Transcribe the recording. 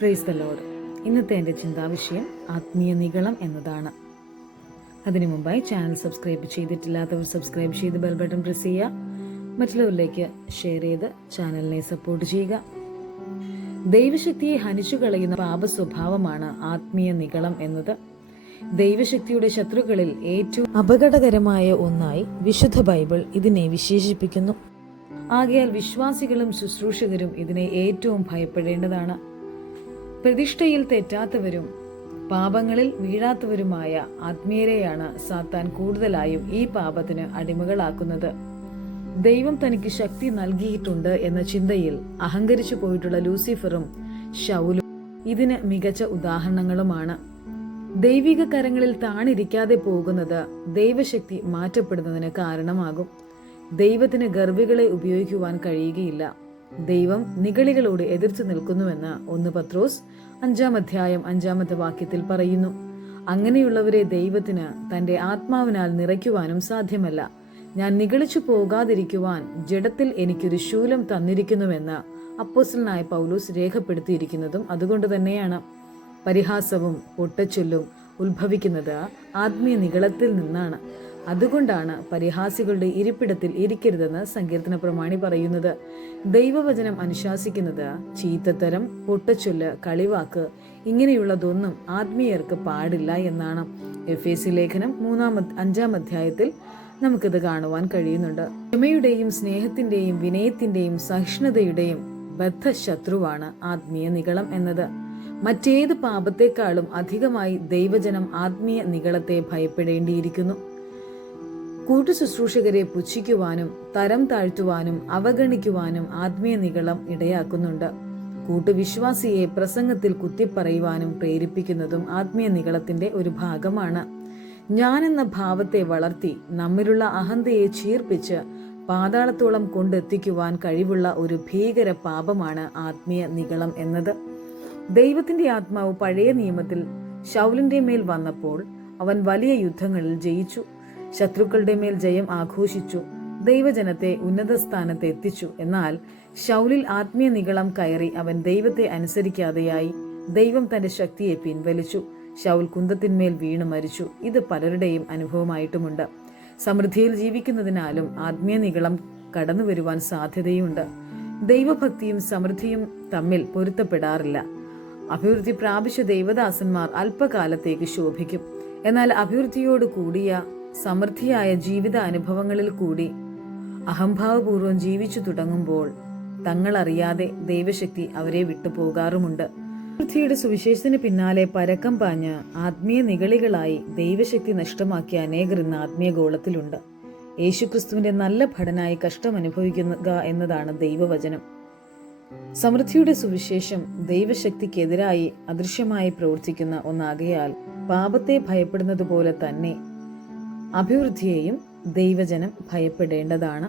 Praise the load ഇന്നത്തെ എന്റെ ചിന്താവിഷയം ആത്മീയ നികളം എന്നതാണ്. അതിനു മുമ്പായി ചാനൽ സബ്സ്ക്രൈബ് ചെയ്തിട്ടില്ലാത്തവർ സബ്സ്ക്രൈബ് ചെയ്ത് ബെൽ ബട്ടൺ പ്രസ് ചെയ്യുക. മറ്റുള്ളവരിലേക്ക് ഷെയർ ചെയ്ത് ചാനലിനെ സപ്പോർട്ട് ചെയ്യുക. ദൈവശക്തിയെ ഹനിച്ചു കളയുന്ന പാപ സ്വഭാവമാണ് ആത്മീയ നികളം എന്നത്. ദൈവശക്തിയുടെ ശത്രുക്കളിൽ ഏറ്റവും അപകടകരമായ ഒന്നായി വിശുദ്ധ ബൈബിൾ ഇതിനെ വിശേഷിപ്പിക്കുന്നു. ആകയാൽ വിശ്വാസികളും ശുശ്രൂഷകരും ഇതിനെ ഏറ്റവും ഭയപ്പെടേണ്ടതാണ്. പ്രതിഷ്ഠയിൽ തെറ്റാത്തവരും പാപങ്ങളിൽ വീഴാത്തവരുമായ ആത്മീയരെയാണ് സാത്താൻ കൂടുതലായും ഈ പാപത്തിന് അടിമകളാക്കുന്നത്. ദൈവം തനിക്ക് ശക്തി നൽകിയിട്ടുണ്ട് എന്ന ചിന്തയിൽ അഹങ്കരിച്ചു പോയിട്ടുള്ള ലൂസിഫറും ഷൗലും ഇതിന് മികച്ച ഉദാഹരണങ്ങളുമാണ്. ദൈവിക കരങ്ങളിൽ താണിരിക്കാതെ പോകുന്നത് ദൈവശക്തി മാറ്റപ്പെടുന്നതിന് കാരണമാകും. ദൈവത്തിന് ഗർഭികളെ ഉപയോഗിക്കുവാൻ കഴിയുകയില്ല. ദൈവം നിഗളികളോട് എതിർച്ചു നിൽക്കുന്നുവെന്ന് ഒന്ന് പത്രോസ് അഞ്ചാം അധ്യായം അഞ്ചാമത്തെ വാക്യത്തിൽ പറയുന്നു. അങ്ങനെയുള്ളവരെ ദൈവത്തിന് തന്റെ ആത്മാവിനാൽ നിറയ്ക്കുവാനും സാധ്യമല്ല. ഞാൻ നിഗളിച്ചു പോകാതിരിക്കുവാൻ ജഡത്തിൽ എനിക്കൊരു ശൂലം തന്നിരിക്കുന്നുവെന്ന് അപ്പോസലിനായ പൗലൂസ് രേഖപ്പെടുത്തിയിരിക്കുന്നതും അതുകൊണ്ട് തന്നെയാണ്. പരിഹാസവും പൊട്ടച്ചൊല്ലും ഉത്ഭവിക്കുന്നത് ആത്മീയ നികളത്തിൽ നിന്നാണ്. അതുകൊണ്ടാണ് പരിഹാസികളുടെ ഇരിപ്പിടത്തിൽ ഇരിക്കരുതെന്ന് സങ്കീർത്തന പ്രമാണി പറയുന്നത്. ദൈവവചനം അനുശാസിക്കുന്നത് ചീത്തത്തരം പൊട്ടച്ചൊല്ല് കളിവാക്ക് ഇങ്ങനെയുള്ളതൊന്നും ആത്മീയർക്ക് പാടില്ല എന്നാണ്. എഫ് എ സി ലേഖനം മൂന്നാം അഞ്ചാം അധ്യായത്തിൽ നമുക്കിത് കാണുവാൻ കഴിയുന്നുണ്ട്. ക്ഷമയുടെയും സ്നേഹത്തിന്റെയും വിനയത്തിന്റെയും സഹിഷ്ണുതയുടെയും ബദ്ധശത്രുവാണ് ആത്മീയ നികളം എന്നത്. മറ്റേത് പാപത്തെക്കാളും അധികമായി ദൈവജനം ആത്മീയ നികളത്തെ ഭയപ്പെടേണ്ടിയിരിക്കുന്നു. കൂട്ടുശുശ്രൂഷകരെ പുച്ഛിക്കുവാനും തരം താഴ്ത്തുവാനും അവഗണിക്കുവാനും ആത്മീയ നികളം ഇടയാക്കുന്നുണ്ട്. കൂട്ടുവിശ്വാസിയെ പ്രസംഗത്തിൽ കുത്തിപ്പറയുവാനും പ്രേരിപ്പിക്കുന്നതും ആത്മീയ നികളത്തിന്റെ ഒരു ഭാഗമാണ്. ഞാൻ എന്ന ഭാവത്തെ വളർത്തി നമ്മിലുള്ള അഹന്തയെ ചീർപ്പിച്ച് പാതാളത്തോളം കൊണ്ടെത്തിക്കുവാൻ കഴിവുള്ള ഒരു ഭീകര പാപമാണ് ആത്മീയ നികളം എന്നത്. ദൈവത്തിന്റെ ആത്മാവ് പഴയ നിയമത്തിൽ ശൗലിന്റെ മേൽ വന്നപ്പോൾ അവൻ വലിയ യുദ്ധങ്ങളിൽ ജയിച്ചു. ശത്രുക്കളുടെ മേൽ ജയം ആഘോഷിച്ചു. ദൈവജനത്തെ ഉന്നത സ്ഥാനത്ത് എത്തിച്ചു. എന്നാൽ ശൗലിൽ ആത്മീയ നികളം കയറി അവൻ ദൈവത്തെ അനുസരിക്കാതെയായി ദൈവം തന്റെ ശക്തിയെ പിൻവലിച്ചു. ശൗൽ കുന്തത്തിന്മേൽ വീണു മരിച്ചു. ഇത് പലരുടെയും അനുഭവമായിട്ടുമുണ്ട്. സമൃദ്ധിയിൽ ജീവിക്കുന്നതിനാലും ആത്മീയ നികളം കടന്നു വരുവാൻ സാധ്യതയുണ്ട്. ദൈവഭക്തിയും സമൃദ്ധിയും തമ്മിൽ പൊരുത്തപ്പെടാറില്ല. അഭിവൃദ്ധി പ്രാപിച്ച ദൈവദാസന്മാർ അല്പകാലത്തേക്ക് ശോഭിക്കും. എന്നാൽ അഭിവൃദ്ധിയോട് കൂടിയ സമൃദ്ധിയായ ജീവിത അനുഭവങ്ങളിൽ കൂടി അഹംഭാവപൂർവം ജീവിച്ചു തുടങ്ങുമ്പോൾ തങ്ങളറിയാതെ ദൈവശക്തി അവരെ വിട്ടുപോകാറുമുണ്ട് സമൃദ്ധിയുടെ സുവിശേഷത്തിന് പിന്നാലെ പരക്കം പാഞ്ഞ് ആത്മീയ നികളികളായി ദൈവശക്തി നഷ്ടമാക്കിയ അനേകർ ഇന്ന് ആത്മീയ ഗോളത്തിലുണ്ട്. യേശുക്രിസ്തുവിന്റെ നല്ല ഭടനായി കഷ്ടം അനുഭവിക്കുക എന്നതാണ് ദൈവവചനം. സമൃദ്ധിയുടെ സുവിശേഷം ദൈവശക്തിക്കെതിരായി അദൃശ്യമായി പ്രവർത്തിക്കുന്ന ഒന്നാകയാൽ പാപത്തെ ഭയപ്പെടുന്നത് പോലെ തന്നെ അഭിവൃദ്ധിയെയും ദൈവജനം ഭയപ്പെടേണ്ടതാണ്.